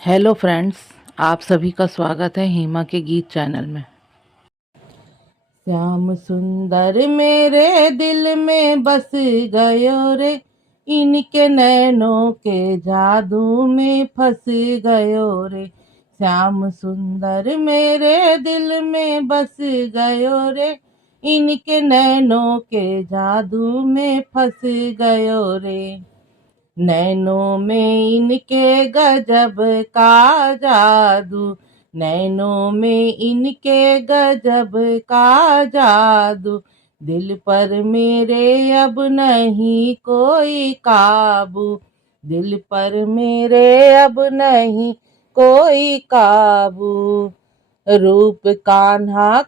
Hello friends, आप सभी का स्वागत है हेमा के गीत चैनल में। श्याम सुंदर मेरे दिल में बस गयो रे, इनके नैनों के जादू में फंस गयो रे। श्याम सुंदर मेरे दिल में बस गयो रे, इनके नैनों के जादू में फंस गयो रे। नैनों में इनके गजब का जादू, नैनों में इनके गजब का जादू। दिल पर मेरे अब नहीं कोई काबू, दिल पर मेरे अब नहीं कोई काबू। रूप कान्हा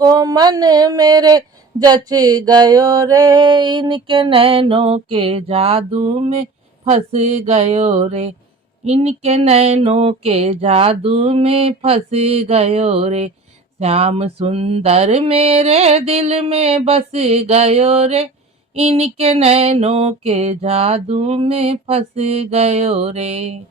को मन मेरे जच गयो रे, इनके नैनों के जादू में फंस गयो रे, इनके नैनों के जादू में फंस गयो रे। श्याम सुंदर मेरे दिल में बस गयो रे, इनके नैनों के जादू में फंस गयो रे।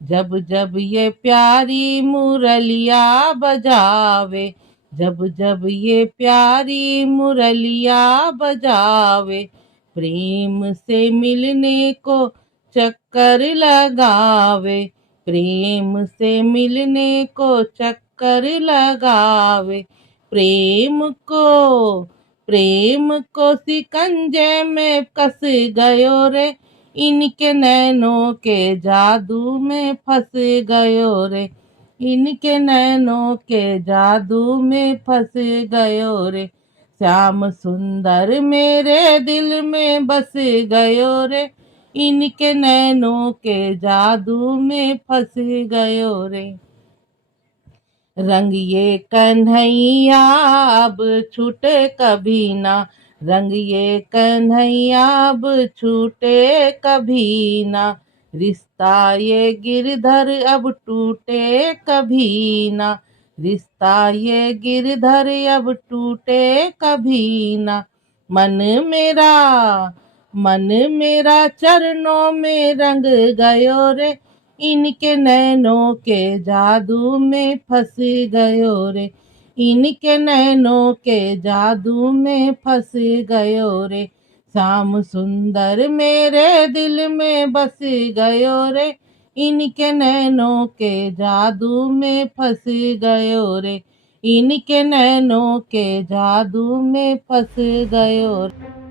जब जब ये प्यारी मुरलिया बजावे, जब जब ये प्यारी मुरलिया बजावे, प्रेम से मिलने को चक्कर लगावे, प्रेम से मिलने को चक्कर लगावे। प्रेम को सिकंजे में कस गयो रे, इनके नैनों के जादू में फंस गयो रे, इनके नैनों के जादू में फंस गयो रे। श्याम सुंदर मेरे दिल में बस गयो रे, इनके नैनों के जादू में फंस गयो रे। रंग ये कन्हैया अब छूटे कभी ना, रंग ये कन्हैया अब छूटे कभी ना। रिश्ता ये गिरधर अब टूटे कभी ना, रिश्ता ये गिरधर अब टूटे कभी ना। मन मेरा मन मेरा चरणों में रंग गयो रे, इनके नैनों के जादू में फंस गयो रे, इनके नैनों के जादू में फंस गयो रे। श्याम सुंदर मेरे दिल में बस गयो रे, इनके नैनों के जादू में फंस गयो रे, इनके नैनों के जादू में फंस गयो रे।